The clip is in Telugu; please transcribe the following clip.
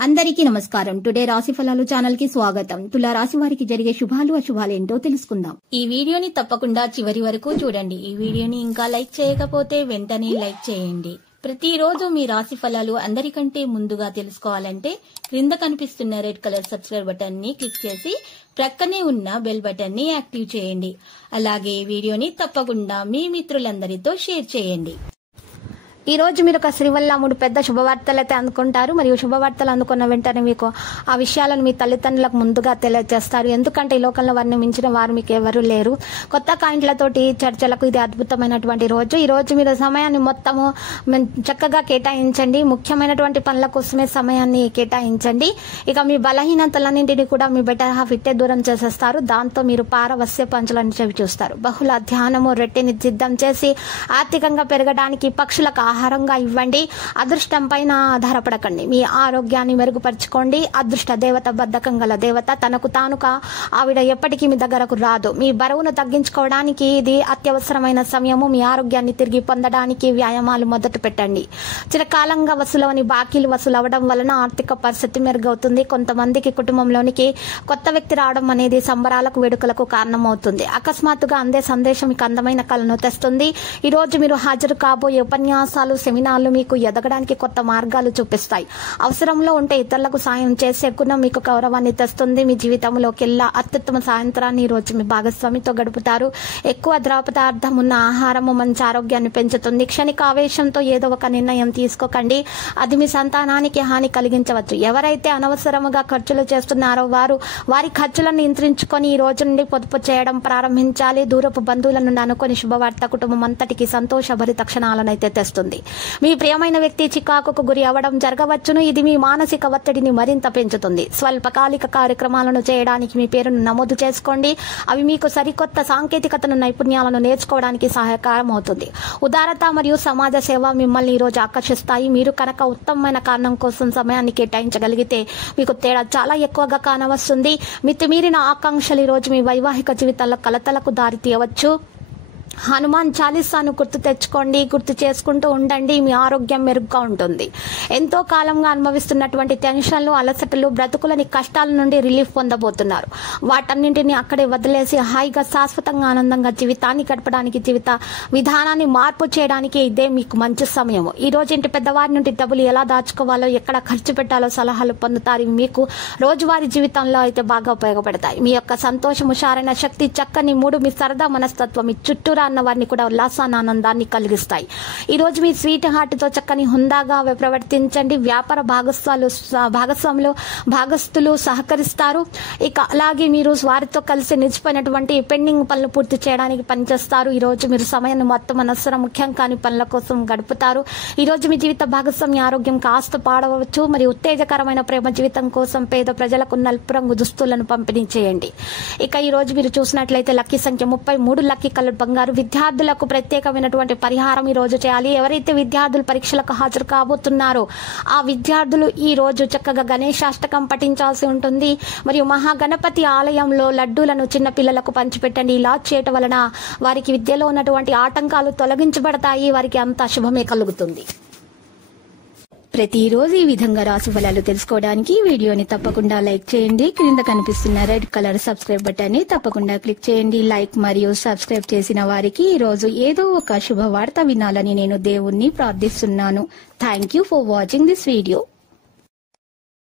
అందరికీ నమస్కారం. టుడే రాశి ఫలాలు ఛానల్ కి స్వాగతం. తులా రాశి వారికి జరిగే శుభాలు అశుభాలు ఏంటో తెలుసుకుందాం. ఈ వీడియోని తప్పకుండా చివరి వరకు చూడండి. ఈ వీడియోని ఇంకా లైక్ చేయకపోతే వెంటనే లైక్ చేయండి. ప్రతిరోజు మీ రాశి ఫలాలు అందరికంటే ముందుగా తెలుసుకోవాలంటే క్రింద కనిపిస్తున్న రెడ్ కలర్ సబ్స్క్రైబ్ బటన్ ని క్లిక్ చేసి ప్రక్కనే ఉన్న బెల్ బటన్ ని యాక్టివ్ చేయండి. అలాగే వీడియోని తప్పకుండా మీ మిత్రులందరితో షేర్ చేయండి. ఈ రోజు మీరు ఒక శ్రీవల్ల 3 పెద్ద శుభవార్తలు అయితే అందుకుంటారు. మరియు శుభవార్తలు అందుకున్న వెంటనే మీకు ఆ విషయాలను మీ తల్లిదండ్రులకు ముందుగా తెలియజేస్తారు. ఎందుకంటే ఈ లోకంలో వారిని మించిన వారు మీకు ఎవరు లేరు. కొత్త కాయింట్లతోటి చర్చలకు ఇది అద్భుతమైనటువంటి రోజు. ఈ రోజు మీరు సమయాన్ని మొత్తము చక్కగా కేటాయించండి. ముఖ్యమైనటువంటి పనుల కోసమే సమయాన్ని కేటాయించండి. ఇక మీ బలహీనతలన్నింటినీ కూడా మీ బెటర్ హాఫ్ ఇట్టే దూరం చేసేస్తారు. దాంతో మీరు పారవస్య పంచులను చెవి చూస్తారు. బహుళ ధ్యానము రెట్టిని సిద్ధం చేసి ఆర్థికంగా పెరగడానికి పక్షులకు ఆహారంగా ఇవ్వండి. అదృష్టం పైన ఆధారపడకండి. మీ ఆరోగ్యాన్ని మెరుగుపరచుకోండి. అదృష్ట దేవత బద్ధకం గల దేవత, తనకు తానుగా ఆవిడ ఎప్పటికీ మీ దగ్గరకు రాదు. మీ బరువును తగ్గించుకోవడానికి ఇది అత్యవసరమైన సమయము. మీ ఆరోగ్యాన్ని తిరిగి పొందడానికి వ్యాయామాలు మొదలు పెట్టండి. చిరకాలంగా వసూలవని బాకీలు వసూలు అవడం వలన ఆర్థిక పరిస్థితి మెరుగవుతుంది. కొంతమందికి కుటుంబంలోనికి కొత్త వ్యక్తి రావడం అనేది సంబరాలకు వేడుకలకు కారణమవుతుంది. అకస్మాత్తుగా అందే సందేశం మీకు అందమైన కళను తెస్తుంది. ఈ రోజు మీరు హాజరు కాబోయే ఉపన్యాసాలు, సెమినార్లు మీకు ఎదగడానికి కొత్త మార్గాలు చూపిస్తాయి. అవసరంలో ఉంటే ఇతరులకు సాయం చేసే గుణం మీకు గౌరవాన్ని తెస్తుంది. మీ జీవితంలోకెల్లా అత్యుత్తమ సాయంత్రాన్ని ఈ రోజు మీ భాగస్వామితో గడుపుతారు. ఎక్కువ ద్రవ పదార్థం ఉన్న ఆహారము మంచి ఆరోగ్యాన్ని పెంచుతుంది. క్షణిక ఆవేశంతో ఏదో ఒక నిర్ణయం తీసుకోకండి. అది మీ సంతానానికి హాని కలిగించవచ్చు. ఎవరైతే అనవసరముగా ఖర్చులు చేస్తున్నారో వారి ఖర్చులను నియంత్రించుకొని ఈ రోజు నుండి పొదుపు చేయడం ప్రారంభించాలి. దూరపు బంధువులను అనుకుని శుభవార్త కుటుంబం అంతటికి సంతోషభరిత క్షణాలనైతే తెస్తుంది. మీ ప్రియమైన వ్యక్తి చికాకుకు గురి అవ్వడం జరగవచ్చును. ఇది మీ మానసిక ఒత్తిడిని మరింత పెంచుతుంది. స్వల్పకాలిక కార్యక్రమాలను చేయడానికి మీ పేరును నమోదు చేసుకోండి. అవి మీకు సరికొత్త సాంకేతికతను నైపుణ్యాలను నేర్చుకోవడానికి సహాయకారం అవుతుంది. ఉదారత మరియు సమాజ సేవ మిమ్మల్ని ఈ రోజు ఆకర్షిస్తాయి. మీరు కనుక ఉత్తమమైన కారణం కోసం సమయాన్ని కేటాయించగలిగితే మీకు తేడా చాలా ఎక్కువగా కానవస్తుంది. మితిమీరిన ఆకాంక్షలు ఈ రోజు మీ వైవాహిక జీవితాల్లో కలతలకు దారి తీయవచ్చు. హనుమాన్ చాలీసాను గుర్తు చేసుకుంటూ ఉండండి. మీ ఆరోగ్యం మెరుగ్గా ఉంటుంది. ఎంతో కాలంగా అనుభవిస్తున్నటువంటి టెన్షన్లు, అలసటలు, బ్రతుకులని కష్టాల నుండి రిలీఫ్ పొందబోతున్నారు. వాటన్నింటినీ అక్కడే వదిలేసి హాయిగా శాశ్వతంగా ఆనందంగా జీవితాన్ని గడపడానికి, జీవిత విధానాన్ని మార్పు చేయడానికి ఇదే మీకు మంచి సమయం. ఈ రోజు ఇంటి పెద్దవారి నుండి డబ్బులు ఎలా దాచుకోవాలో, ఎక్కడ ఖర్చు పెట్టాలో సలహాలు పొందుతారు. ఇవి మీకు రోజువారీ జీవితంలో అయితే బాగా ఉపయోగపడతాయి. మీ యొక్క సంతోషం, హుషారైన శక్తి, చక్కని మూడు, మీ సరదా మనస్తత్వం, మీ చుట్టూరా అన్న వారిని కూడా ఉల్లాసాన్ని, ఆనందాన్ని కలిగిస్తాయి. ఈ రోజు మీ స్వీట్ హార్ట్ తో చక్కని హుందాగా ప్రవర్తించండి. వ్యాపార భాగస్తులు సహకరిస్తారు. ఇక అలాగే మీరు వారితో కలిసి నిలిచిపోయినటువంటి పెండింగ్ పనులు పూర్తి చేయడానికి పనిచేస్తారు. ఈ రోజు మీరు సమయాన్ని మొత్తం అనవసరం ముఖ్యం కాని పనుల కోసం గడుపుతారు. ఈ రోజు మీ జీవిత భాగస్వామి ఆరోగ్యం కాస్త పాడవచ్చు. మరియు ఉత్తేజకరమైన ప్రేమ జీవితం కోసం పేద ప్రజలకు నలుపు రంగు దుస్తులను పంపిణీ చేయండి. ఇక ఈ రోజు మీరు చూసినట్లయితే లక్కీ సంఖ్య 33, లక్కీ కలర్ బంగారు. విద్యార్థులకు ప్రత్యేకమైనటువంటి పరిహారం ఈ రోజు చేయాలి. ఎవరైతే విద్యార్థులు పరీక్షలకు హాజరు కాబోతున్నారో ఆ విద్యార్థులు ఈ రోజు చక్కగా గణేశాష్టకం పఠించాల్సి ఉంటుంది. మరియు మహాగణపతి ఆలయంలో లడ్డూలను చిన్న పిల్లలకు పంచిపెట్టండి. ఇలా చేయటం వలన వారికి విద్యలో ఉన్నటువంటి ఆటంకాలు తొలగించబడతాయి. వారికి అంతా శుభమే కలుగుతుంది. ప్రతిరోజు ఈ విధంగా రాశి ఫలాలు తెలుసుకోవడానికి వీడియోని తప్పకుండా లైక్ చేయండి. క్రింద కనిపిస్తున్న రెడ్ కలర్ సబ్స్క్రైబ్ బటన్ ని తప్పకుండా క్లిక్ చేయండి. లైక్ మరియు సబ్స్క్రైబ్ చేసిన వారికి ఈ రోజు ఏదో ఒక శుభవార్త వినాలని నేను దేవుణ్ణి ప్రార్థిస్తున్నాను. Thank you for watching this video.